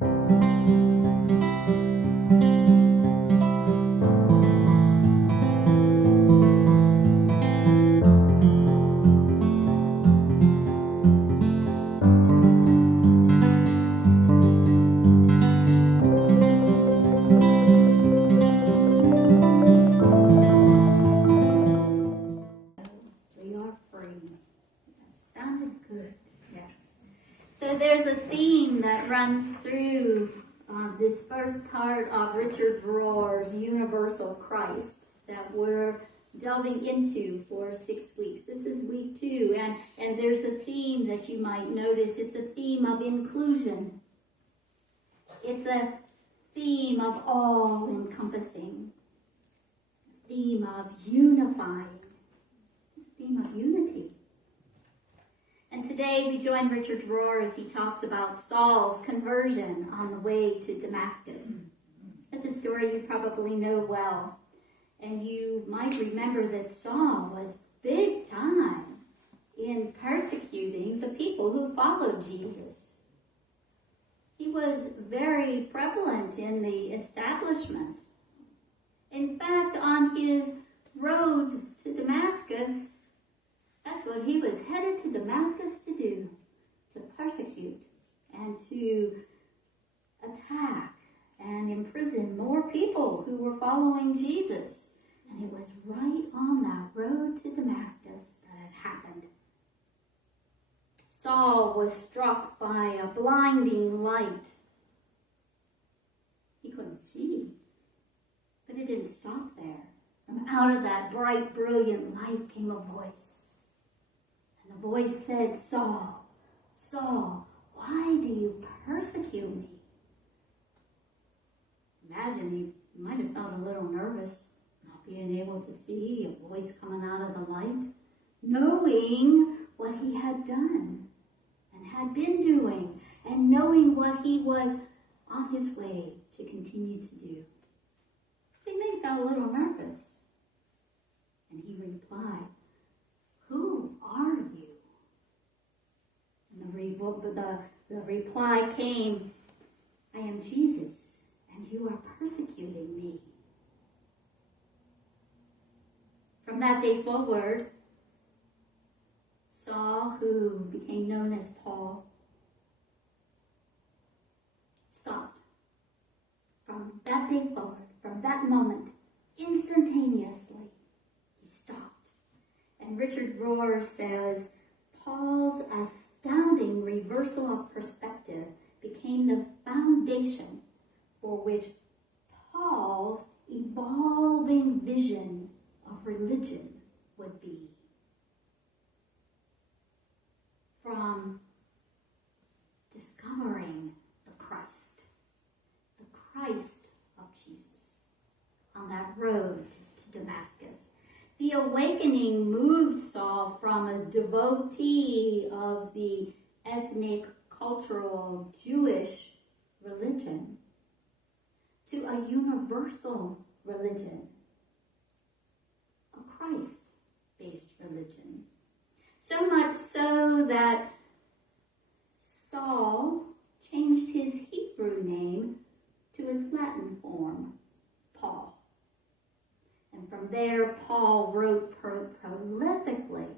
We are free. That sounded good. Yes. So there's a theme that runs through this first part of Richard Rohr's Universal Christ that we're delving into for 6 weeks. This is week 2, and there's a theme that you might notice. It's a theme of inclusion. It's a theme of all-encompassing. A theme of unifying. It's a theme of unity. And today we join Richard Rohr as he talks about Saul's conversion on the way to Damascus. It's a story you probably know well. And you might remember that Saul was big time in persecuting the people who followed Jesus. He was very prevalent in the establishment. In fact, on his road to Damascus, that's what he was headed to Damascus to do, to persecute and to attack and imprison more people who were following Jesus. And it was right on that road to Damascus that it happened. Saul was struck by a blinding light. He couldn't see, but it didn't stop there. From out of that bright, brilliant light came a voice. And the voice said, "Saul, Saul, why do you persecute me?" Imagine he might have felt a little nervous, not being able to see a voice coming out of the light, knowing what he had done and had been doing, and knowing what he was on his way to continue to do. So he may have felt a little nervous. And he replied, "Who are you?" And the reply came, "I am Jesus, and you are persecuting me." From that day forward, Saul, who became known as Paul, stopped. From that day forward, from that moment, instantaneously, he stopped. And Richard Rohr says, Paul's astounding reversal of perspective became the foundation for which Paul's evolving vision of religion would be. From discovering the Christ of Jesus on that road to Damascus. The awakening moved Saul from a devotee of the ethnic, cultural, Jewish religion to a universal religion, a Christ-based religion. So much so that Saul changed his Hebrew name to its Latin form, Paul. And from there, Paul wrote prolifically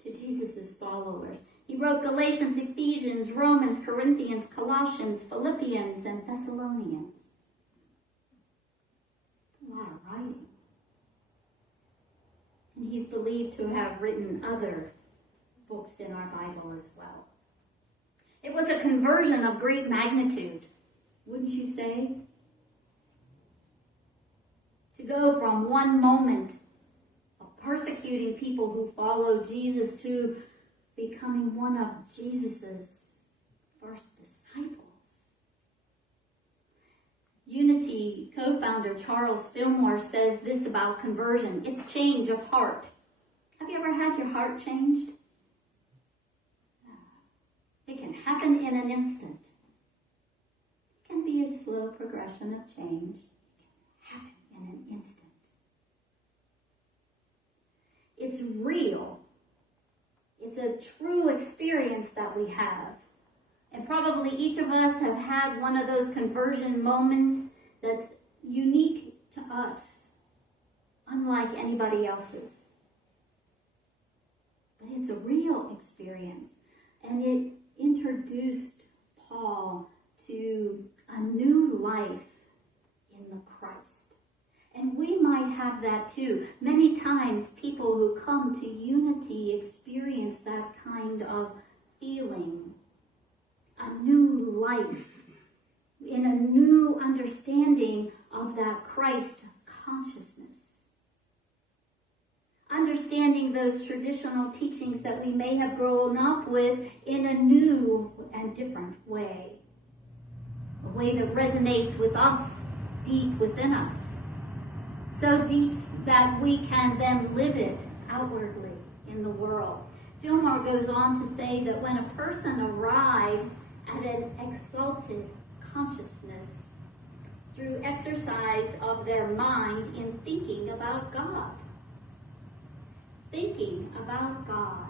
to Jesus' followers. He wrote Galatians, Ephesians, Romans, Corinthians, Colossians, Philippians, and Thessalonians. A lot of writing. And he's believed to have written other books in our Bible as well. It was a conversion of great magnitude, wouldn't you say? To go from one moment of persecuting people who followed Jesus to becoming one of Jesus' first disciples. Unity co-founder Charles Fillmore says this about conversion: it's change of heart. Have you ever had your heart changed? It can happen in an instant. It can be a slow progression of change. It can happen in an instant. It's real. It's a true experience that we have. And probably each of us have had one of those conversion moments that's unique to us, unlike anybody else's. But it's a real experience, and it introduced Paul to a new life in the Christ. And we might have that too. Many times people who come to unity experience that kind of feeling. A new life in a new understanding of that Christ consciousness. Understanding those traditional teachings that we may have grown up with in a new and different way. A way that resonates with us, deep within us. So deep that we can then live it outwardly in the world. Fillmore goes on to say that when a person arrives at an exalted consciousness through exercise of their mind in thinking about God. Thinking about God.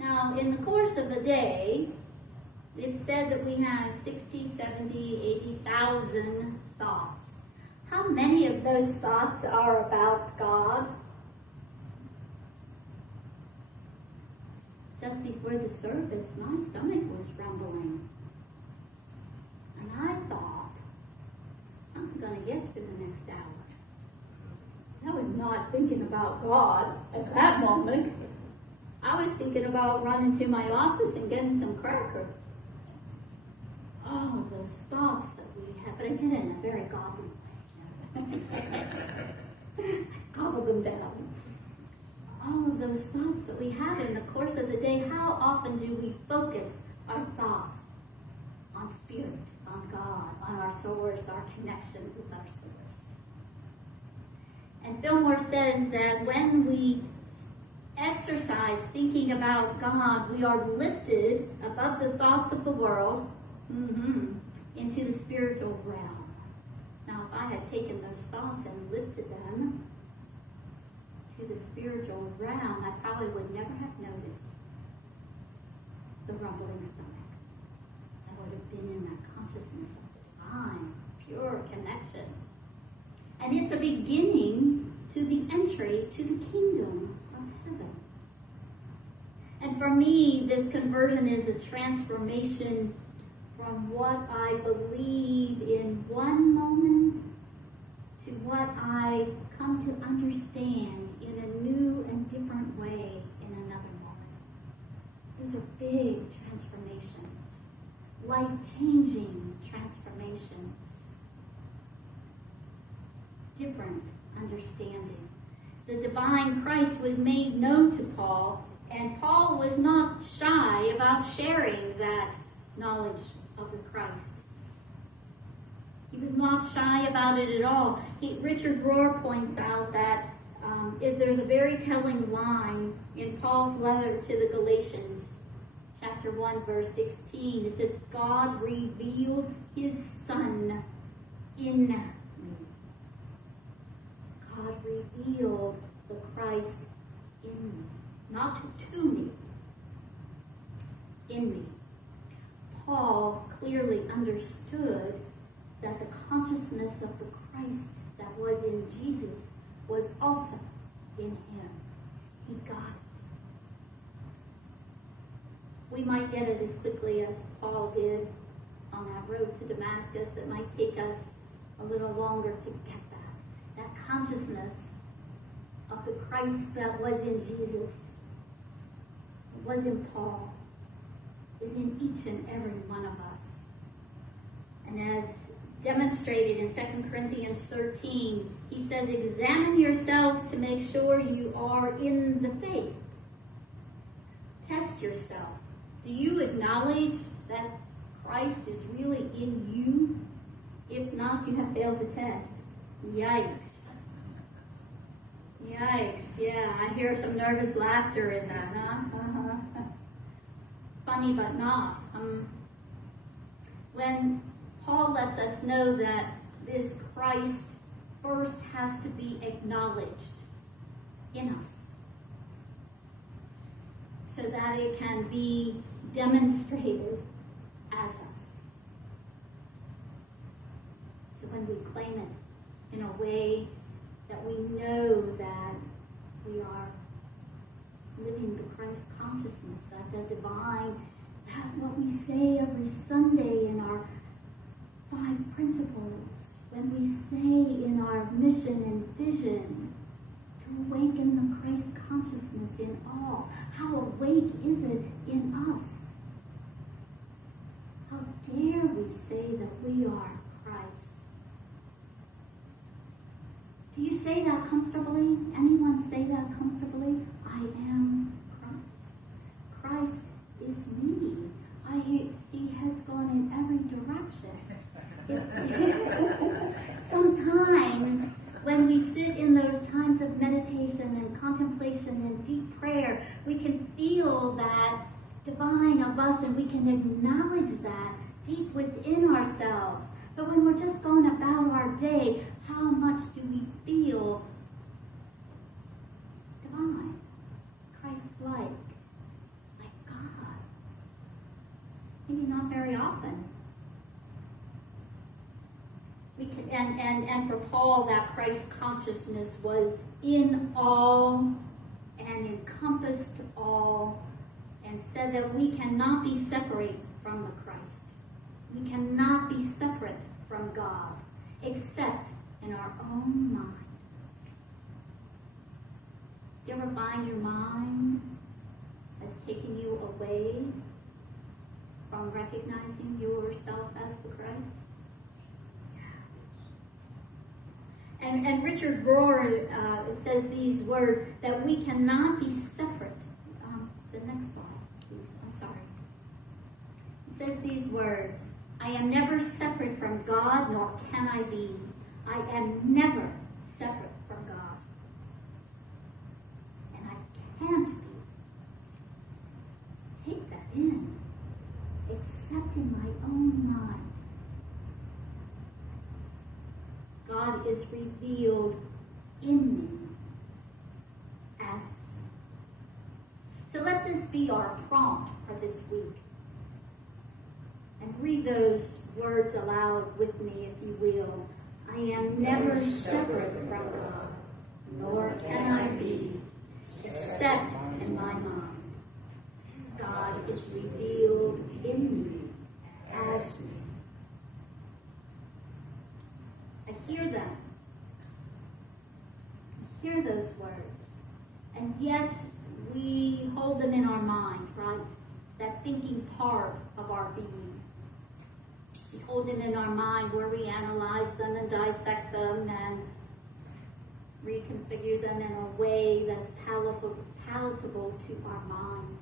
Now, in the course of a day, it's said that we have 60, 70, 80,000 thoughts. How many of those thoughts are about God? Just before the service, my stomach was rumbling. And I thought, I'm going to get through the next hour. I was not thinking about God at that moment. I was thinking about running to my office and getting some crackers. Oh, those thoughts that we have. But I did it in a very godly way. Gobble them down. All of those thoughts that we have in the course of the day, how often do we focus our thoughts on Spirit, on God, on our source, our connection with our source? And Fillmore says that when we exercise thinking about God, we are lifted above the thoughts of the world into the spiritual realm. Now, if I had taken those thoughts and lifted them to the spiritual realm, I probably would never have noticed the rumbling stomach. I would have been in that consciousness of the divine, pure connection. And it's a beginning to the entry to the kingdom of heaven. And for me, this conversion is a transformation from what I believe in one moment to what I come to understand in a new and different way in another moment. Those are big transformations, life-changing transformations, different understanding. The divine Christ was made known to Paul, and Paul was not shy about sharing that knowledge of the Christ. He was not shy about it at all. Richard Rohr points out that there's a very telling line in Paul's letter to the Galatians, chapter 1, verse 16. It says, God revealed his Son in me. God revealed the Christ in me. Not to me, in me. Paul clearly understood that the consciousness of the Christ that was in Jesus was also in him. He got it. We might get it as quickly as Paul did on that road to Damascus. It might take us a little longer to get that consciousness of the Christ that was in Jesus, was in Paul, is in each and every one of us. And as demonstrated in 2 Corinthians 13, he says, examine yourselves to make sure you are in the faith. Test yourself. Do you acknowledge that Christ is really in you? If not, you have failed the test. Yikes. Yikes. Yeah, I hear some nervous laughter in that, huh? Funny but not. When Paul lets us know that this Christ first has to be acknowledged in us so that it can be demonstrated as us. So when we claim it in a way that we know that we are living the Christ consciousness, that the divine, that what we say every Sunday in our 5 principles, when we say in our mission and vision, to awaken the Christ consciousness in all. How awake is it in us? How dare we say that we are Christ? Do you say that comfortably? Anyone say that comfortably? I am Christ. Christ is me. I see heads going in every direction. Sometimes when we sit in those times of meditation and contemplation and deep prayer, we can feel that divine of us and we can acknowledge that deep within ourselves. But when we're just going about our day, how much do we feel divine, Christ-like, like God? Maybe not very often. We can, and for Paul, that Christ consciousness was in all and encompassed all, and said that we cannot be separate from the Christ. We cannot be separate from God, except in our own mind. Do you ever find your mind has taken you away from recognizing yourself as the Christ? And Richard Rohr says these words, that we cannot be separate. The next slide, please. I'm sorry. He says these words, I am never separate from God, nor can I be. I am never separate from God. And I can't be. Take that in. Except in my own mind. God is revealed in me as me. So let this be our prompt for this week. And read those words aloud with me, if you will. I am never separate from God, nor can I be, except in my mind. God is revealed in me as me. I hear them. I hear those words. And yet we hold them in our mind, right? That thinking part of our being. We hold them in our mind where we analyze them and dissect them and reconfigure them in a way that's palatable to our mind.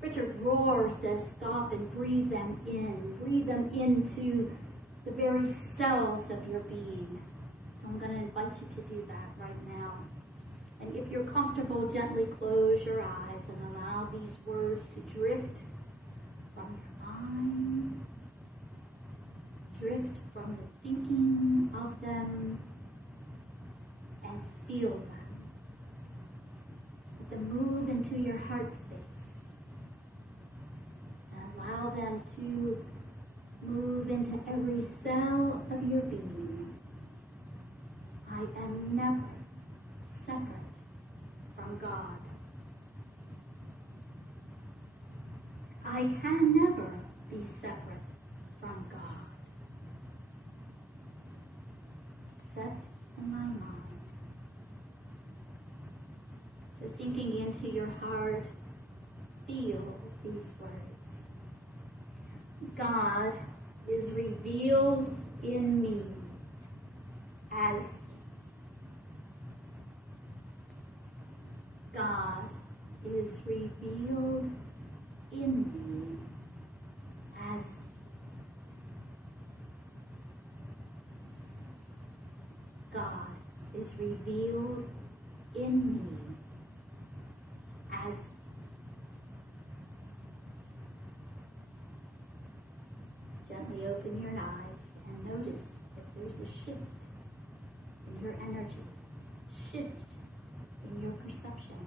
Richard Rohr says, stop and breathe them in. Breathe them into the very cells of your being. So I'm going to invite you to do that right now. And if you're comfortable, gently close your eyes and allow these words to drift from your mind, drift from the thinking of them, and feel them. Let them move into your heart space. And allow them to move into every cell of your being. I am never separate from God. I can never be separate from God, except in my mind. So sinking into your heart, feel these words. God is revealed in me as God is revealed in me as God is revealed in me as gently open your eyes and notice if there's a shift in your energy, shift in your perception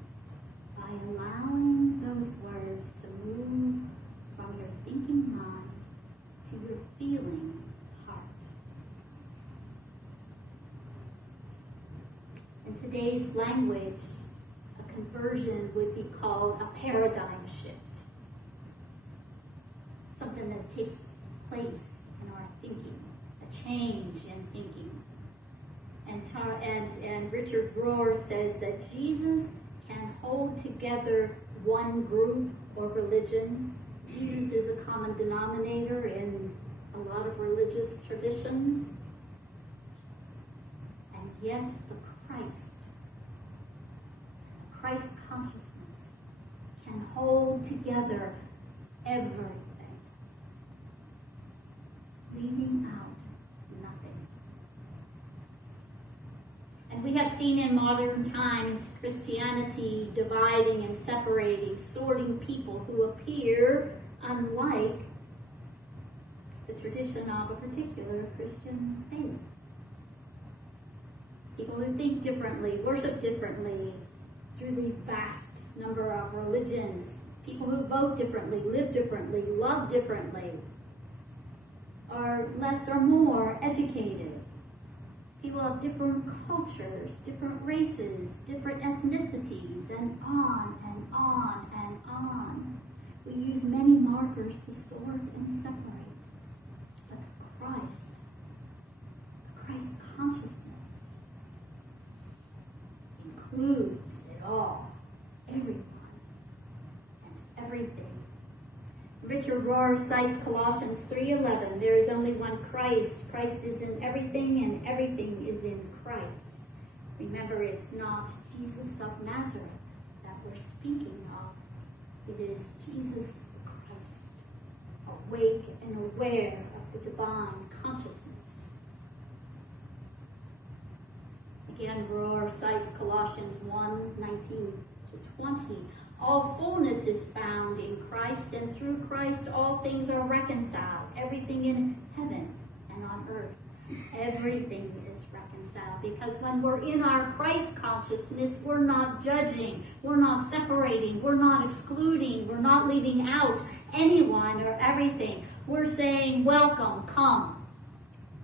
by allowing those words to move feeling heart. In today's language, a conversion would be called a paradigm shift. Something that takes place in our thinking, a change in thinking. And Richard Rohr says that Jesus can hold together one group or religion. Jesus is a common denominator in a lot of religious traditions. And yet the Christ consciousness can hold together everything, leaving out nothing. And we have seen in modern times Christianity dividing and separating, sorting people who appear unlike the tradition of a particular Christian faith. People who think differently, worship differently through the vast number of religions. People who vote differently, live differently, love differently, are less or more educated. People of different cultures, different races, different ethnicities, and on and on and on. We use many markers to sort and separate. But Christ consciousness includes it all, everyone, and everything. Richard Rohr cites Colossians 3:11. There is only one Christ. Christ is in everything, and everything is in Christ. Remember, it's not Jesus of Nazareth that we're speaking of. It is Jesus the Christ, awake and aware of the divine consciousness. Again, Rohr cites Colossians 1:19-20. All fullness is found in Christ, and through Christ all things are reconciled. Everything in heaven and on earth. Everything is reconciled. Because when we're in our Christ consciousness, we're not judging, we're not separating, we're not excluding, we're not leaving out anyone or everything. We're saying, welcome, come.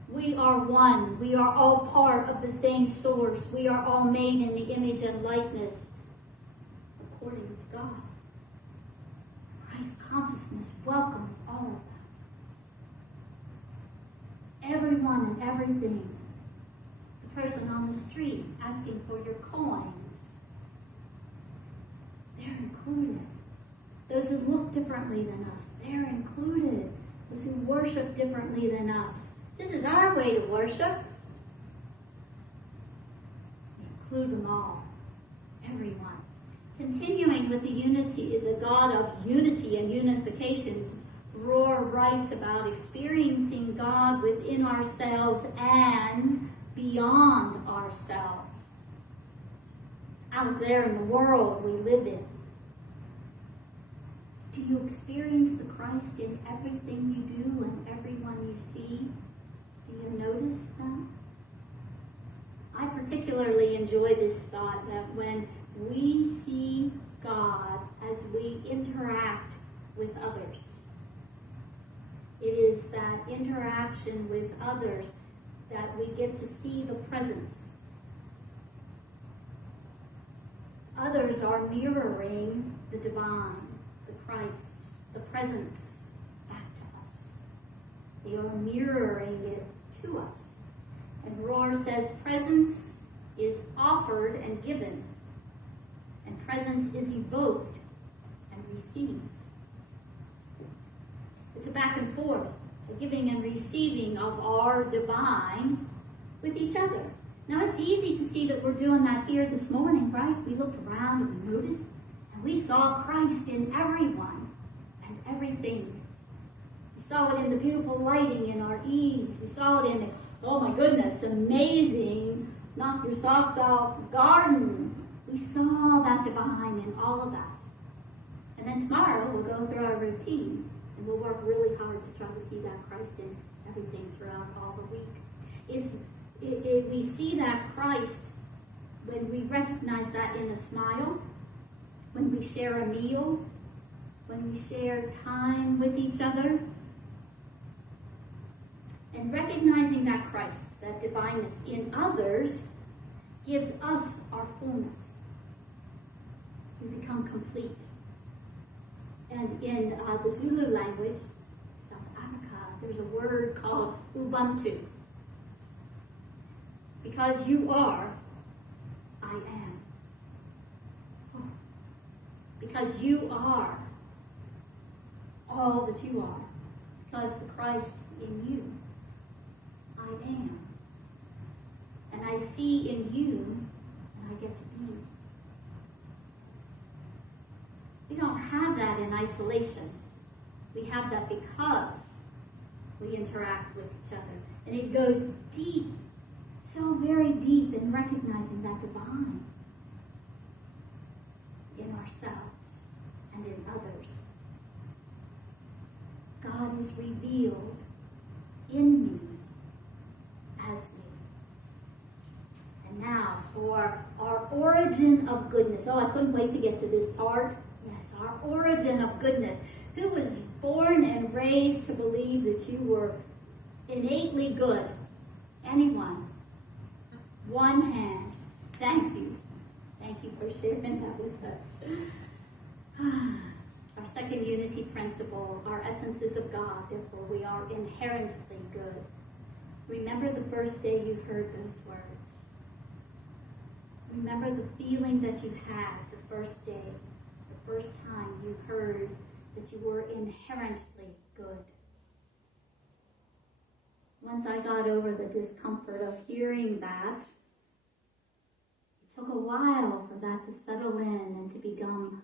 We are one. We are all part of the same source. We are all made in the image and likeness according to God. Christ consciousness welcomes all of that. Everyone and everything. The person on the street asking for your coins, they're included. Those who look differently than us, they're included. Those who worship differently than us. This is our way to worship. We include them all. Everyone. Continuing with the unity, the God of unity and unification, Rohr writes about experiencing God within ourselves and beyond ourselves. Out there in the world we live in. Do you experience the Christ in everything you do and everyone you see? Do you notice that? I particularly enjoy this thought that when we see God as we interact with others, it is that interaction with others that we get to see the presence. Others are mirroring the divine, the Christ, the presence back to us. They are mirroring it to us. And Rohr says presence is offered and given, and presence is evoked and received. It's a back and forth, a giving and receiving of our divine with each other. Now it's easy to see that we're doing that here this morning, right? We looked around and we noticed, and we saw Christ in everyone and everything. We saw it in the beautiful lighting in our eaves. We saw it in, oh my goodness, amazing, knock your socks off garden. We saw that divine in all of that. And then tomorrow we'll go through our routines and we'll work really hard to try to see that Christ in everything throughout all the week. We see that Christ when we recognize that in a smile, when we share a meal, when we share time with each other. And recognizing that Christ, that divineness in others, gives us our fullness. We become complete. And in the Zulu language, South Africa, there's a word called Ubuntu. Because you are, I am. Because you are all that you are. Because the Christ in you, I am. And I see in you, and I get to be. We don't have that in isolation. We have that because we interact with each other. And it goes deep, so very deep in recognizing that divine in ourselves and in others. God is revealed in me as me. And now for our origin of goodness. Oh, I couldn't wait to get to this part. Yes, our origin of goodness. Who was born and raised to believe that you were innately good? Anyone? One hand. Thank you. Thank you for sharing that with us. Our second unity principle, our essence is of God, therefore we are inherently good. Remember the first day you heard those words. Remember the feeling that you had the first day, the first time you heard that you were inherently good. Once I got over the discomfort of hearing that, it took a while for that to settle in and to become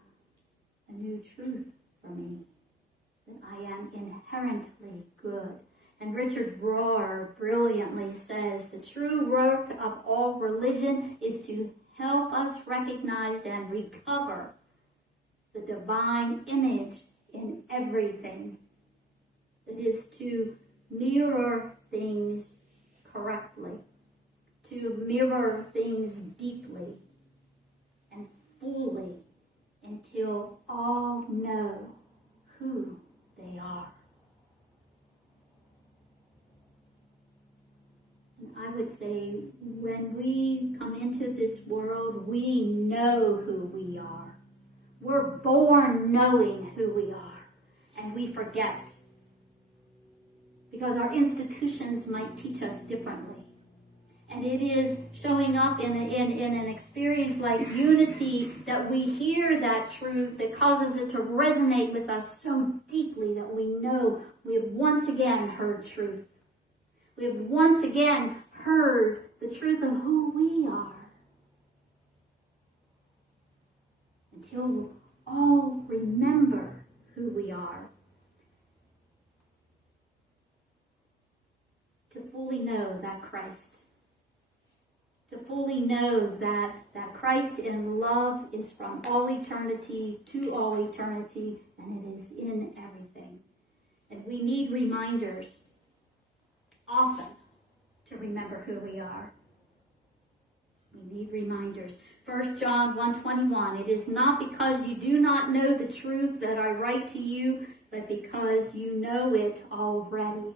a new truth for me, that I am inherently good. And Richard Rohr brilliantly says, the true work of all religion is to help us recognize and recover the divine image in everything. It is to mirror things correctly, to mirror things deeply and fully until all know who they are. And I would say when we come into this world, we know who we are. We're born knowing who we are, and we forget. Because our institutions might teach us differently. And it is showing up in an experience like unity that we hear that truth that causes it to resonate with us so deeply that we know we have once again heard truth. We have once again heard the truth of who we are. Until all remember who we are. To fully know that Christ. To fully know that Christ in love is from all eternity to all eternity, and it is in everything. And we need reminders often to remember who we are. We need reminders. 1 John 1:21, it is not because you do not know the truth that I write to you, but because you know it already.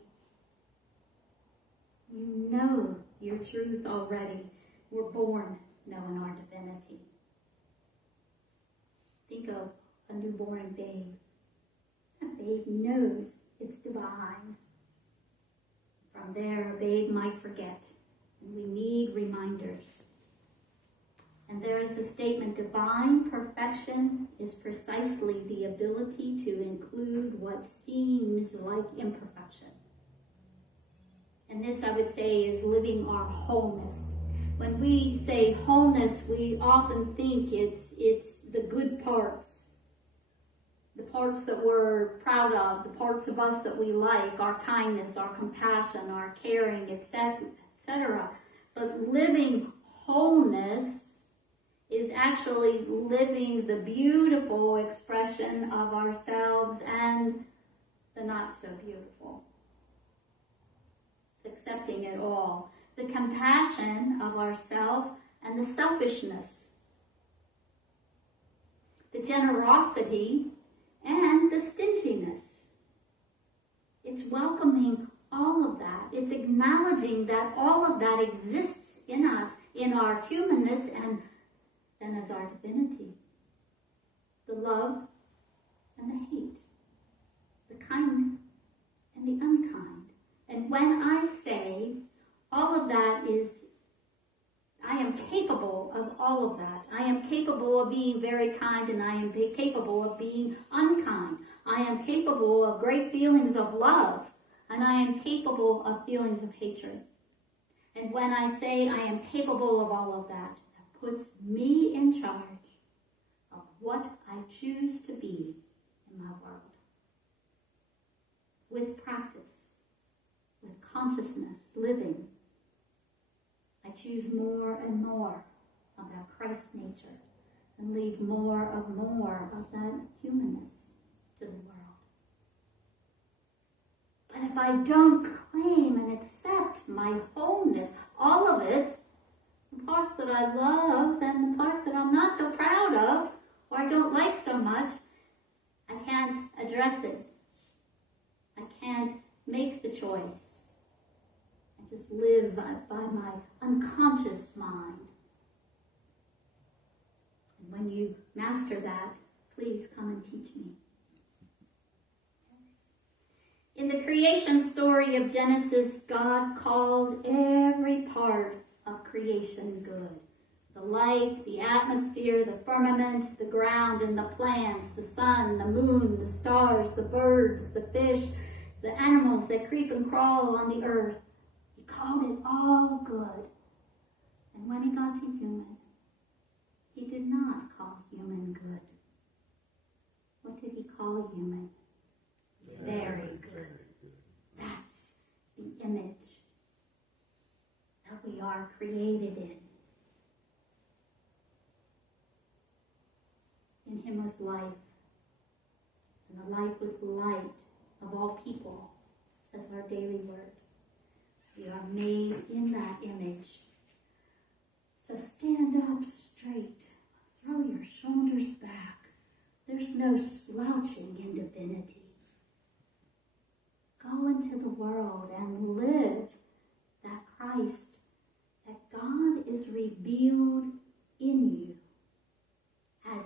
You know your truth already. We're born knowing our divinity. Think of a newborn babe. That babe knows it's divine. From there, a babe might forget, and we need reminders. And there is the statement, divine perfection is precisely the ability to include what seems like imperfection. And this, I would say, is living our wholeness. When we say wholeness, we often think it's the good parts. The parts that we're proud of, the parts of us that we like, our kindness, our compassion, our caring, etc. But living wholeness is actually living the beautiful expression of ourselves and the not so beautiful. It's accepting it all. The compassion of ourselves and the selfishness. The generosity and the stinginess. It's welcoming all of that. It's acknowledging that all of that exists in us, in our humanness and as our divinity. The love and the hate, the kind and the unkind. And when I say all of that is, I am capable of all of that. I am capable of being very kind, and I am capable of being unkind. I am capable of great feelings of love, and I am capable of feelings of hatred. And when I say I am capable of all of that, that puts me in charge of what I choose to be in my world. With practice, with consciousness, living, I choose more and more of that Christ nature and leave more of that humanness to the world. But if I don't claim and accept my wholeness, all of it, the parts that I love and the parts that I'm not so proud of or I don't like so much, I can't address it. I can't make the choice. I just live by my unconscious mind. And when you master that, please come and teach me. In the creation story of Genesis, God called every part of creation good. The light, the atmosphere, the firmament, the ground and the plants, the sun, the moon, the stars, the birds, the fish, the animals that creep and crawl on the earth. He called it all good. And when he got to human, he did not call human good. What did he call human? Very good. That's the image that we are created in. In him was life, and the life was the light of all people, says our daily word. We are made in that image. So stand up straight, throw your shoulders back. There's no slouching in divinity. Go into the world and live that Christ, that God is revealed in you as